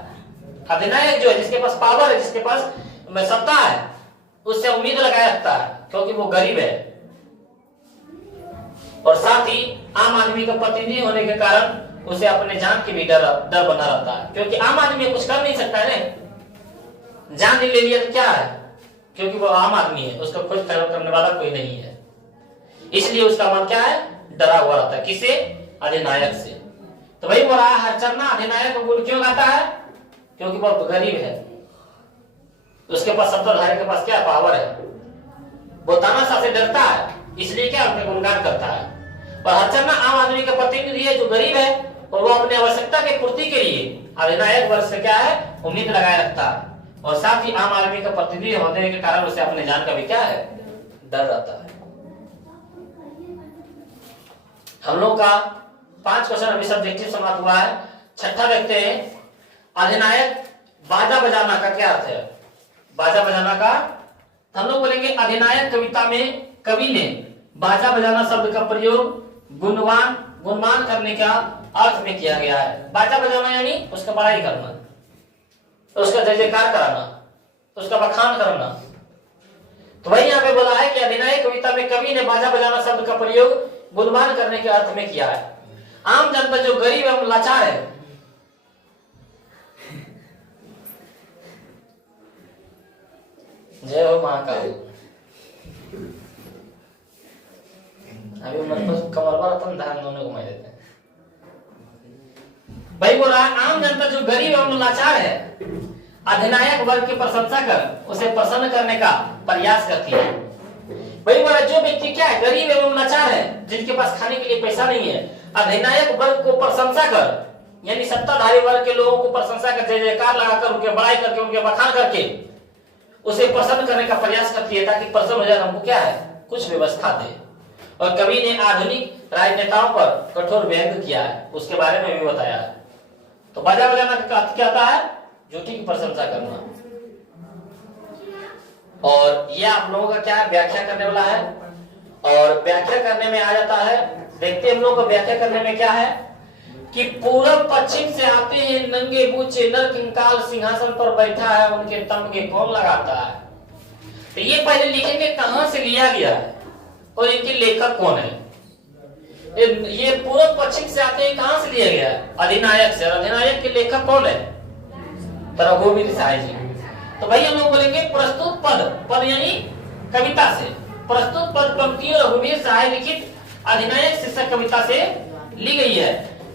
अधिनायक जो है, जिसके पास पावर है, जिसके पास सत्ता है, उससे उम्मीद लगाए रखता है क्योंकि वो गरीब है, और साथ ही आम आदमी का प्रतिनिधि होने के कारण उसे अपने जान की भी डर बना रहता है, क्योंकि आम आदमी कुछ कर नहीं सकता है ना, जान नहीं ले लिया तो क्या है, क्योंकि वो आम आदमी है, उसका कुछ करने वाला कोई नहीं है, इसलिए उसका मन क्या है, डरा हुआ रहता है। किसे? अधिनायक से। तो वही बोला हरचरना अधिनायक को गुण क्यों गाता है? क्योंकि वो गरीब है, उसके पास सत्ताधारी के पास क्या पावर है, वो तानाशाह से डरता है, इसलिए क्या उनका गुणगान करता है। और हरचरना आम आदमी का प्रतिनिधि है जो गरीब है, और वो अपनी आवश्यकता की पूर्ति के लिए अधिनायक वर्ग से क्या है, उम्मीद लगाए रखता है, और साथ ही आम आदमी का प्रतिनिधि होने के कारण उसे अपने जान का भी क्या है, डर रहता है। हम लोग का 5 क्वेश्चन अभी सब्जेक्टिव समाप्त हुआ है। छठा देखते हैं, अधिनायक बाजा बजाना का क्या अर्थ है? बाजा बजाना का हम लोग बोलेंगे अधिनायक कविता में कवि ने बाजा बजाना शब्द का प्रयोग गुणमान करने का अर्थ में किया गया है। बाजा बजाना यानी उसका बड़ाई करना, उसका जय जयकार कराना, उसका बखान करना। तो वही यहाँ पे बोला है कि अधिनायक कविता में कवि ने बाजा बजाना शब्द का प्रयोग गुणगान करने के अर्थ में किया है। आम जनता जो गरीब एवं लाचार है, जय हो महाकाल। अभी मतलब कमर पर अपन ध्यान दोनों घुमा देते हैं। भाई बोला आम जनता जो गरीब एवं लाचार है, अधिनायक वर्ग की प्रशंसा कर उसे प्रसन्न करने का प्रयास करती है। भाई बोला जो व्यक्ति क्या है, गरीब एवं लाचार है, जिनके पास खाने के लिए पैसा नहीं है, अधिनायक वर्ग को प्रशंसा कर यानी सत्ताधारी वर्ग के लोगों को प्रशंसा कर, जय जयकार लगाकर, उनके बड़ाई करके, उनके बखान करके उसे प्रसन्न करने का प्रयास करती है, ताकि प्रसन्न हो जाए, हमको क्या है, कुछ व्यवस्था दे। और कवि ने आधुनिक राजनेताओं पर कठोर व्यंग किया है, उसके बारे में भी बताया है। तो बाजा बजाना का अर्थ क्या होता है? झूठी की प्रशंसा करना। और यह आप लोगों का क्या व्याख्या करने वाला है, और व्याख्या करने में आ जाता है, देखते हम लोग को व्याख्या करने में क्या है कि पूरब पश्चिम से आते हैं नंगे बूचे नर कंकाल, सिंहासन पर बैठा है उनके तमगे कौन लगाता है। तो ये पहले लिखेंगे कहां से लिया गया है और इनके लेखक कौन है। ये पूरब पश्चिम से आते हैं, कहां से लिया गया है? अधिनायक से। अधिनायक के लेखक कौन है? रघुवीर साय जी। तो भाई हम लोग बोलेंगे प्रस्तुत पद यानी कविता से, प्रस्तुत पद पंक्तियों रघुवीर साय लिखित अधिनायक शीर्षक कविता से ली गई है,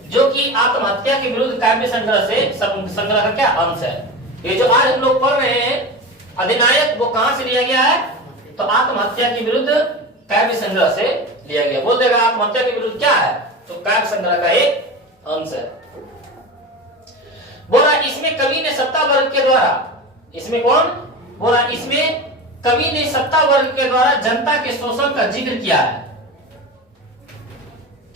जो कि आत्महत्या के विरुद्ध काव्य संग्रह से संग्रह का क्या अंश है। ये जो आज हम लोग पढ़ रहे हैं अधिनायक, वो कहां से लिया गया है? तो आत्महत्या के विरुद्ध काव्य संग्रह से लिया गया। बोल देगा आत्महत्या के विरुद्ध क्या है? तो काव्य संग्रह का एक अंश है। बोला इसमें कवि ने सत्ता वर्ग के द्वारा, इसमें कौन बोला, इसमें कवि ने सत्ता वर्ग के द्वारा जनता के शोषण का जिक्र किया है,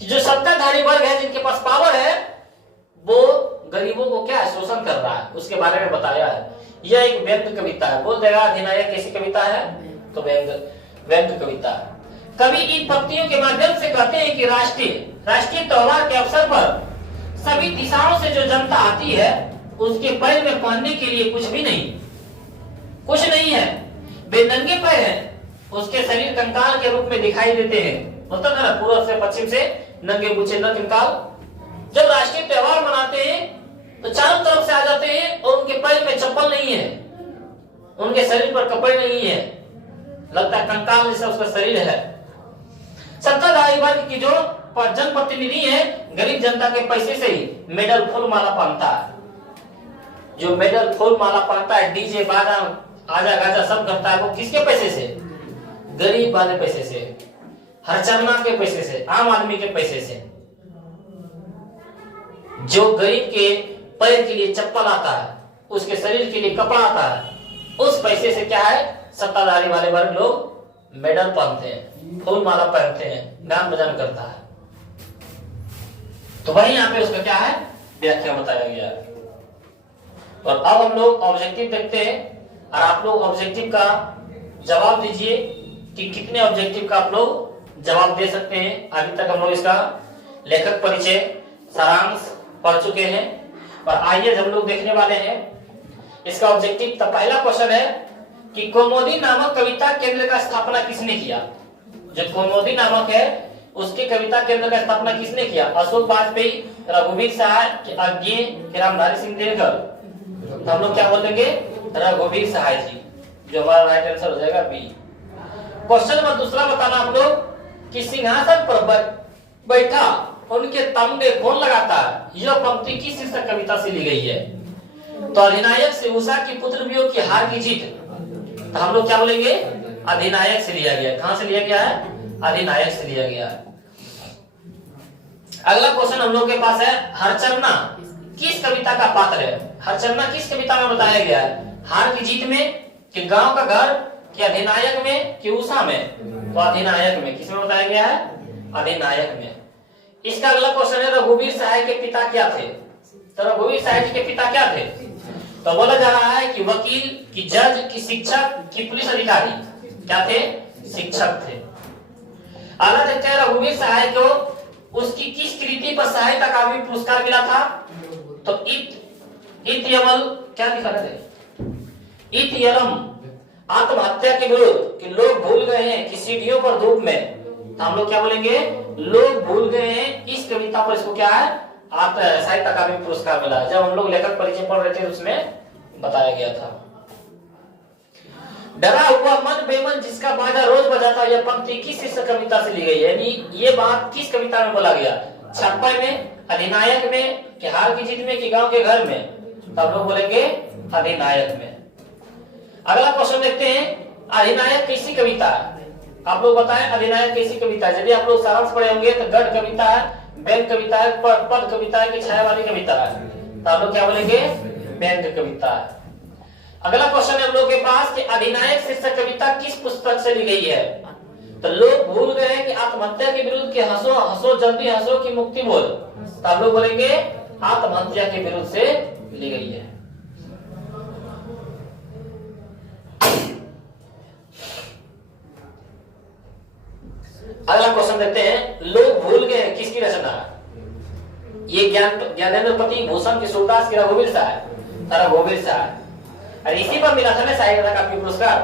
कि जो सत्ताधारी वर्ग है, जिनके पास पावर है, वो गरीबों को क्या है, शोषण कर रहा है, उसके बारे में बताया है। यह एक व्यंग्य कविता है। बोल देगा अधिनायक कैसी कविता है? तो व्यंग्य कविता है। कवि इन पंक्तियों के माध्यम से कहते हैं कि राष्ट्रीय त्योहार के अवसर पर सभी दिशाओं से जो जनता आती है, उसके पैर में पहनने के लिए कुछ नहीं है, वे नंगे पैर हैं, उसके शरीर कंकाल के रूप में दिखाई देते हैं। होता है ना, पूर्व से पश्चिम से नंगे बूचे न कंकाल। जब राष्ट्रीय त्योहार मनाते हैं तो चारों तरफ से आ जाते हैं, और उनके पैर में चप्पल नहीं है, उनके शरीर पर कपड़े नहीं है, लगता है कंकाल जैसा उसका शरीर है। सत्ताधारी वर्ग की जो जनप्रतिनिधि है, गरीब जनता के पैसे से ही मेडल फूल माला पहनता है। जो मेडल फूल माला पहनता है, डीजे बाजा आजा गाजा सब करता है, वो किसके पैसे से? गरीब वाले पैसे से, हरचरना के पैसे से, आम आदमी के पैसे से। जो गरीब के पैर के लिए चप्पल आता है, उसके शरीर के लिए कपड़ा आता है, उस पैसे से क्या है, सत्ताधारी वाले वर्ग लोग मेडल पहनते हैं, फूल माला पहनते हैं, गान बजान करता है। तो वही यहाँ पे उसका क्या है, व्याख्या बताया गया है। और अब हम लोग ऑब्जेक्टिव देखते हैं और आप लोग ऑब्जेक्टिव का जवाब दीजिए कि कितने ऑब्जेक्टिव का आप लोग जवाब दे सकते हैं। अभी तक हम लोग इसका लेखक परिचय सारांश पढ़ चुके हैं और आइए हम लोग देखने वाले हैं इसका ऑब्जेक्टिव। तो पहला क्वेश्चन है कि कौमुदी नामक कविता केंद्र का स्थापना किसने किया। जो कौमुदी नामक है उसके कविता केंद्र का स्थापना किसने किया। अशोक वाजपेयी, रघुवीर सहाय, अज्ञे, रामधारी सिंह दिनकर। तो हम लोग क्या बोलेंगे, रघुवीर सहाय जी, जो हमारा राइट आंसर हो जाएगा बी। क्वेश्चन नंबर दूसरा बताना आप लोग कि सिंहासन पर बैठा उनके तमगे कौन लगाता है। यह पंक्ति किस शीर्षक कविता से ली गई है। तो अधिनायक से उषा की पुत्र वियोग की हार की जीत। तो हम लोग क्या बोलेंगे, अधिनायक से लिया गया। कहां से लिया गया है, अधिनायक से लिया गया है। अगला क्वेश्चन हम लोग के पास है, हरचन्ना किस कविता का पात्र है। हरचन्ना किस कविता में बताया गया है। हार की जीत में, कि गांव का घर, कि अधिनायक में, कि उषा में। तो अधिनायक में। किसमें बताया गया है, अधिनायक में। इसका अगला क्वेश्चन है, रघुवीर सहाय के पिता क्या थे। तो रघुवीर सहाय जी के पिता क्या थे। तो बोला जा रहा है कि वकील, कि जज, कि शिक्षक, कि पुलिस अधिकारी। क्या थे, शिक्षक थे। अगला देखते हैं, रघुवीर सहाय को उसकी किस कृति पर साहित्य अकादमी पुरस्कार मिला था। तो इत यमल, क्या लिखा है, इत यलम आत्महत्या के विरुद्ध, कि लोग भूल गए हैं कि सीढ़ियों पर धूप में। तो हम लोग क्या बोलेंगे, लोग भूल गए हैं। इस कविता पर इसको क्या है, साहित्य अकादमी पुरस्कार मिला है। जब हम लोग लेखक परिचय पढ़ रहे थे उसमें बताया गया था। डरा हुआ मन बेमन जिसका बाजा रोज बजाता, यह पंक्ति किस शीर्षक कविता से ली गई है। यानी ये बात किस कविता में बोला गया, छप्पा में, अधिनायक में, कि हार की जीत में, कि गांव के घर में। तो आप लोग बोलेंगे अधिनायक में। अगला क्वेश्चन देखते हैं, अधिनायक कैसी कविता है। आप लोग बताएं अधिनायक कैसी कविता है। यदि आप लोग सारांश पढ़े होंगे तो गढ़ कविता है, व्यंग कविता है, पद कविता है, कि छाया वाली कविता है। तो आप लोग क्या बोलेंगे, व्यंग कविता है। अगला क्वेश्चन है हम लोग के पास कि अधिनायक शीर्षक कविता किस पुस्तक से ली गई है। तो लोग भूल गए हैं कि आत्महत्या के विरुद्ध, के हंसो हंसो जल्दी हंसो की मुक्ति बोल। तो आप लोग बोलेंगे आत्महत्या के विरुद्ध से ली गई है। अगला क्वेश्चन देखते हैं, लोग भूल गए किसकी रचना। ये ज्ञानेंद्र पति भूषण की सूरदास की रघुवीर सहाय, रघुवीर सहाय। और इसी पर मिला था ना साहित्य अकादमी पुरस्कार।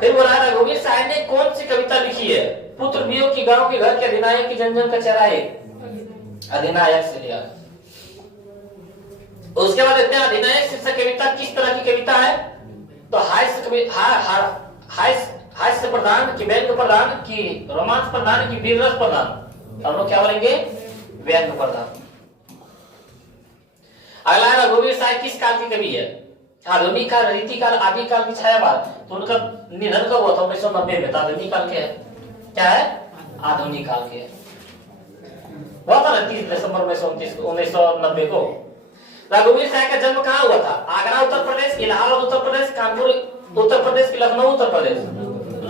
फिर बोला रघुवीर सहाय ने कौन सी कविता लिखी है। पुत्र वियोग की गांव के घर के अधिनायक की जंजन का चेहरा है, अधिनायक से लिया। उसके बाद देखते हैं अधिनायक शीर्षक कविता किस तरह की कविता है। तो हास्य प्रधान, की व्यंग प्रधान, की रोमांस प्रधान, की वीर रस प्रधान। हम लोग क्या बोलेंगे, व्यंग प्रधान। अगला रघुवीर सहाय किस काल की कवि है। आधुनिक काल, रीति काल, आदि काल की छायावाद। तो उनका निधन कब हुआ था, 1990 में। आधुनिक काल के है, क्या है, आधुनिक काल के हुआ था ना 30 दिसंबर 1990 को। रघुवीर सहाय का जन्म कहाँ हुआ था। आगरा उत्तर प्रदेश, इलाहाबाद उत्तर प्रदेश, कानपुर उत्तर प्रदेश, की लखनऊ उत्तर प्रदेश।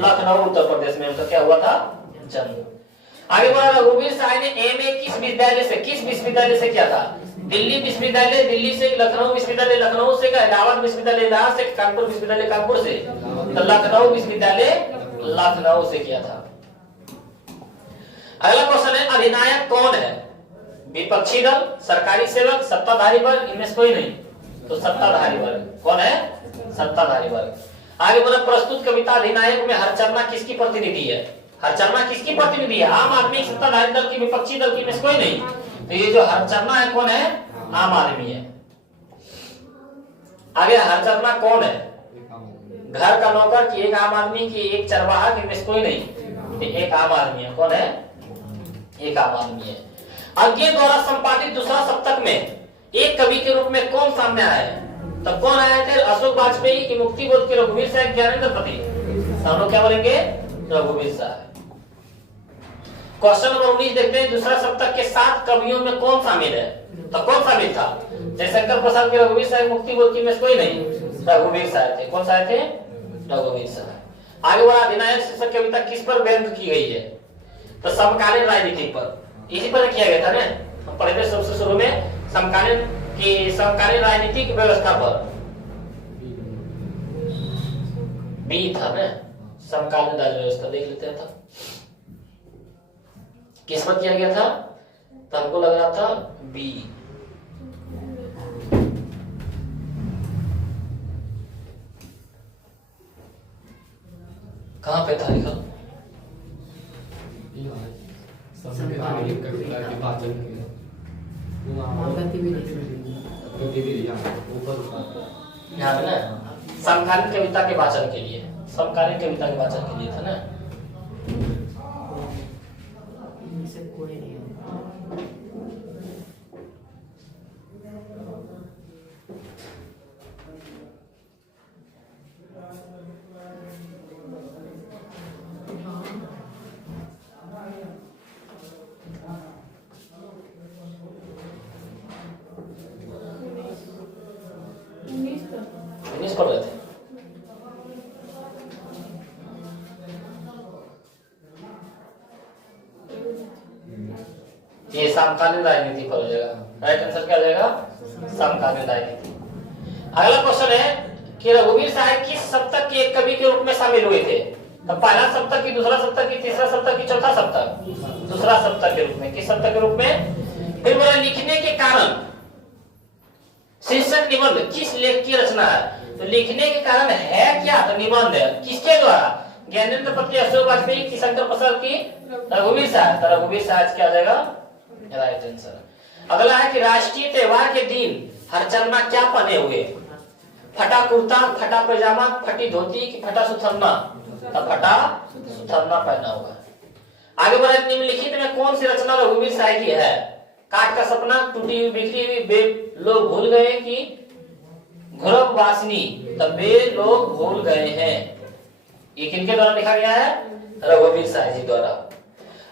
लखनऊ उत्तर प्रदेश में उनका क्या हुआ था, जन्म। आगे बढ़ा, रघुवीर सहाय ने एमए किस विश्वविद्यालय से किया था। दिल्ली विश्वविद्यालय दिल्ली से, लखनऊ विश्वविद्यालय लखनऊ से, इलाहाबाद विश्वविद्यालय इलाहाबाद से, कानपुर विश्वविद्यालय कानपुर से। तो लखनऊ विश्वविद्यालय लखनऊ से किया था। अगला क्वेश्चन है, अधिनायक कौन है। विपक्षी दल, सरकारी सेवक, सत्ताधारी वर्ग, इनमें से कोई नहीं। तो सत्ताधारी वर्ग। कौन है, सत्ताधारी वर्ग। आगे बोला, प्रस्तुत कविता अधिनायक में हरचन्ना किसकी प्रतिनिधि है। हरचन्ना किसकी प्रतिनिधि है, आम आदमी, सत्ताधारी दल की, विपक्षी दल की, में से कोई नहीं। तो ये जो हरचन्ना है कौन है, आम आदमी है। आगे हरचन्ना कौन है, घर का नौकर, की एक आम आदमी, की एक चरवाहा, की में से कोई नहीं। एक आम आदमी है। कौन है, एक आम आदमी है। अज्ञे द्वारा संपादित दूसरा सप्तक में एक कवि के रूप में कौन सामने आया है। तब कौन आए थे, अशोक वाजपेयी, की मुक्ति बोध, के रघुवीर सहाय, ज्ञानेंद्र पति। हम लोग क्या बोलेंगे, रघुवीर सहाय। क्वेश्चन नंबर 19 देखते हैं, दूसरा सप्तक के 7 कवियों में कौन शामिल है। तो कौन शामिल था, जयशंकर प्रसाद, के रघुवीर सहाय, मुक्ति बोध, की में कोई नहीं। रघुवीर सहाय थे। कौन सहाय थे, रघुवीर सहाय। आगे बढ़ा, अधिनायक शीर्षक कविता किस पर व्यंग की गई है। तो समकालीन राजनीति पर, इसी पर किया गया था ना। हम पढ़े थे सबसे शुरू में समकालीन की समकालीन राजनीतिक व्यवस्था पर बी था ना, समकालीन राज्य व्यवस्था देख लेते था, किस पर किया गया था, तो हमको लग रहा था बी। कहां पे था लिखा? यहाँ पे ना समकालीन कविता के वाचन के लिए, समकालीन कविता के वाचन के लिए था ना। इंग्लिश पढ़ रहे थे। ये समकालीन राजनीति पर हो जाएगा, राइट आंसर क्या हो जाएगा, समकालीन राजनीति। अगला क्वेश्चन है कि रघुवीर साहब किस सप्तक के एक कवि के रूप में शामिल हुए थे? तो पहला सप्तक की, दूसरा सप्तक की, तीसरा सप्तक की, चौथा सप्तक, दूसरा सप्तक के रूप में। किस सप्तक के रूप में? फिर बोला लिखने के कारण, शीर्षक निबंध किस लेख की रचना है? तो लिखने के कारण है क्या, तो निबंध है। किसके द्वारा? ज्ञानेंद्र पत्री, अशोक वाजपेयी की, शंकर प्रसाद की, रघुवीर साहब। तो रघुवीर साहब क्या हो जाएगा, राइट आंसर। अगला है कि राष्ट्रीय त्योहार के दिन हरचंदना क्या पहने हुए? फटा कुर्ता, फटा पैजामा, फटी धोती की फटा सुथरना? तो फटा सुथरना पहना हुआ। आगे बढ़े, निम्नलिखित में कौन सी रचना रघुवीर साहब की है? काट का सपना, टूटी हुई बिखरी हुई, बे लोग भूल गए कि घुरब वासनी? तब बे लोग भूल गए हैं। ये किनके द्वारा लिखा गया है? रघुवीर साहब जी द्वारा।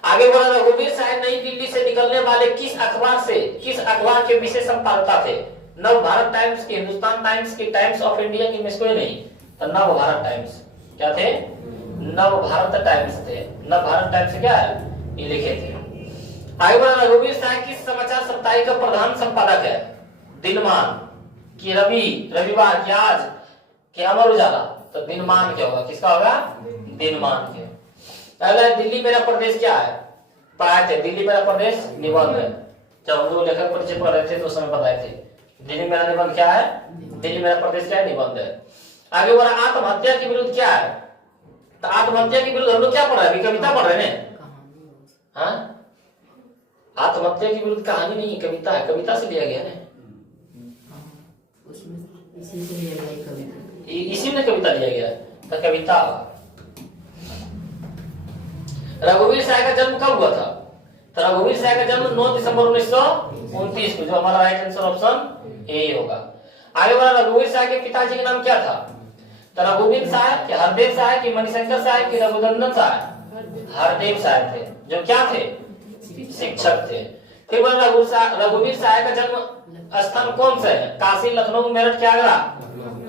आगे बढ़ा, रघुवीर साहब नई दिल्ली से निकलने वाले किस अखबार के विशेष संपादक थे? नव भारत टाइम्स की, हिंदुस्तान टाइम्स की, टाइम्स ऑफ इंडिया की, मिसको नहीं, तो नव भारत टाइम्स। क्या थे? नव भारत टाइम्स थे। नव भारत टाइम्स क्या है, ये लिखे थे। आगे बढ़ा, रघुवीर साहब किस समाचार साप्ताहिक का प्रधान संपादक है? दिनमान की, रविवार की, आज के, अमर उजाला? तो दिनमान क्या होगा, किसका होगा? दिनमान के। अगला, दिल्ली मेरा प्रदेश क्या है? पढ़ाए थे, दिल्ली मेरा प्रदेश निबंध है। जब हम लोग लेखक परिचय पढ़ रहे थे तो उस समय बताए थे दिल्ली मेरा निबंध क्या है, दिल्ली मेरा प्रदेश क्या है, निबंध है। आगे बढ़ा, आत्महत्या के विरुद्ध क्या है? तो आत्महत्या के विरुद्ध हम लोग क्या पढ़ रहे हैं, कविता पढ़ रहे हैं। हाँ, आत्महत्या के विरुद्ध कहानी नहीं, कविता है, कविता से लिया गया है, इसी में कविता लिया गया है, तो कविता। रघुवीर साहब का जन्म कब हुआ था? तो रघुवीर साहब का जन्म 9 दिसंबर 1929 को, जो हमारा राइट आंसर ऑप्शन ए होगा। आगे बढ़ा, रघुवीर साहब के पिताजी का नाम क्या था? तो रघुवीर साहब, हरदेव साहब की, मणिशंकर साहब की, रघुनंदन साहब? हरदेव साहब थे, जो क्या थे? शिक्षक थे। फिर बोला, रघुवीर साहब का जन्म स्थान कौन सा है? काशी, लखनऊ, मेरठ क्या, आगरा?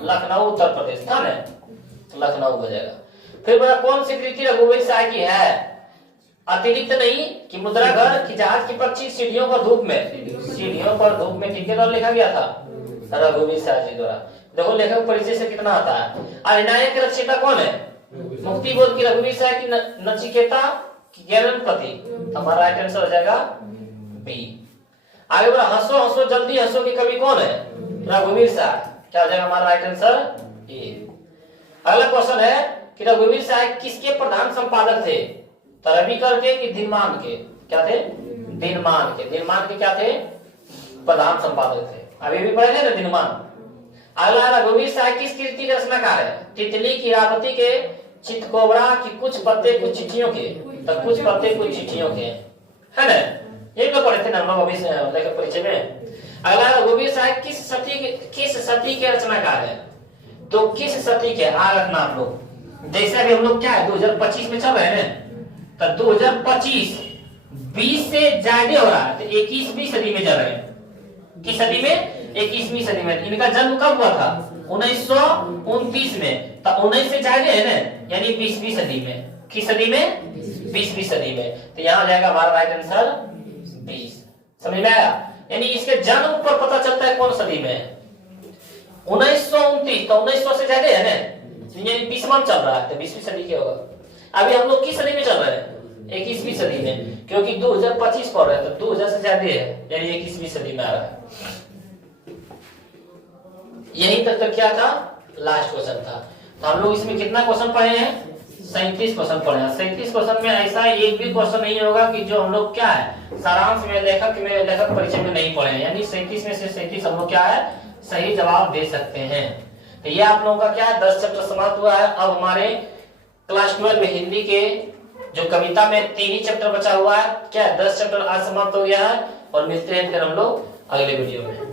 लखनऊ उत्तर प्रदेश था ना, लखनऊ हो जाएगा। फिर बोला, कौन सी कृति रघुवीर साहब की है? अतिरिक्त नहीं कि मुद्रा घर की, जहाज की पक्षी, सीढ़ियों पर धूप में, सीढ़ियों पर धूप में किसके द्वारा लिखा गया था? रघुवीर साहब जी द्वारा। देखो लेखक परिचय से कितना आता है। अभिनय के रचयिता कौन है? मुक्ति बोध की, रघुवीर साहब की, नचिकेता की, ज्ञानपति? हमारा राइट आंसर हो जाएगा बी। आगे बढ़ा, हंसो हंसो जल्दी हंसो के कवि कौन है? रघुवीर साहब। क्या हो जाएगा हमारा राइट आंसर ए। अगला क्वेश्चन है कि रघुवीर साहब किसके प्रधान संपादक थे? रविकर के कि दिनमान के? क्या थे? दिनमान के। दिनमान के क्या थे? प्रधान संपादक थे। अभी भी पढ़े थे ना दिनमान। अगला, रघुवीर साहब किस कृति के रचनाकार है? तितली की, रावती के, चितकोबरा की, कुछ पत्ते कुछ चिट्ठियों के? तो कुछ पत्ते कुछ चिट्ठियों के, है ना, ये तो पढ़े थे ना हम लोग अभी लेखक परिचय में। अगला, रघुवीर साहब किस सती के रचनाकार है? तो किस सती के, आ रखना आप लोग, जैसे अभी हम लोग क्या है 2025 में चल रहे हैं ना, तो 2025 20 से ज्यादा हो रहा है, तो 21वीं सदी में चल रहे हैं। किस सदी में? 21वीं सदी में। इनका जन्म कब हुआ था? 1929 में, तो 19 से ज्यादा है ना, यानी 20वीं सदी में। किस सदी में? 20वीं सदी में। तो यहाँ जाएगा हमारा राइट आंसर 20। समझ में आया? यानी इसके जन्म पर पता चलता है कौन सदी में है। 1929, तो 1900 से ज्यादा है ना, यानी 20वां चल रहा है, तो 20वीं सदी क्या होगा। अभी हम लोग किस सदी में चल रहे हैं? 21वीं सदी में, क्योंकि 2025 पढ़ रहे हैं तो 2000 से ज्यादा है, यानी 21वीं सदी में आ रहा है। यहीं तक तो क्या था, लास्ट क्वेश्चन था। तो हम लोग इसमें कितना क्वेश्चन पढ़े हैं? 37 क्वेश्चन पढ़े हैं। 37 क्वेश्चन में ऐसा एक भी क्वेश्चन नहीं होगा कि जो हम लोग क्या है सारांश में लेखक परिचय में नहीं पढ़े हैं, यानी 37 में से 37 हम लोग क्या है सही जवाब दे सकते हैं। तो ये आप लोगों का क्या है 10 चैप्टर समाप्त हुआ है। अब हमारे क्लास 12 में हिंदी के जो कविता में 3 ही चैप्टर बचा हुआ है, क्या 10 चैप्टर आज समाप्त हो गया है। और मिलते हैं फिर हम लोग अगले वीडियो में।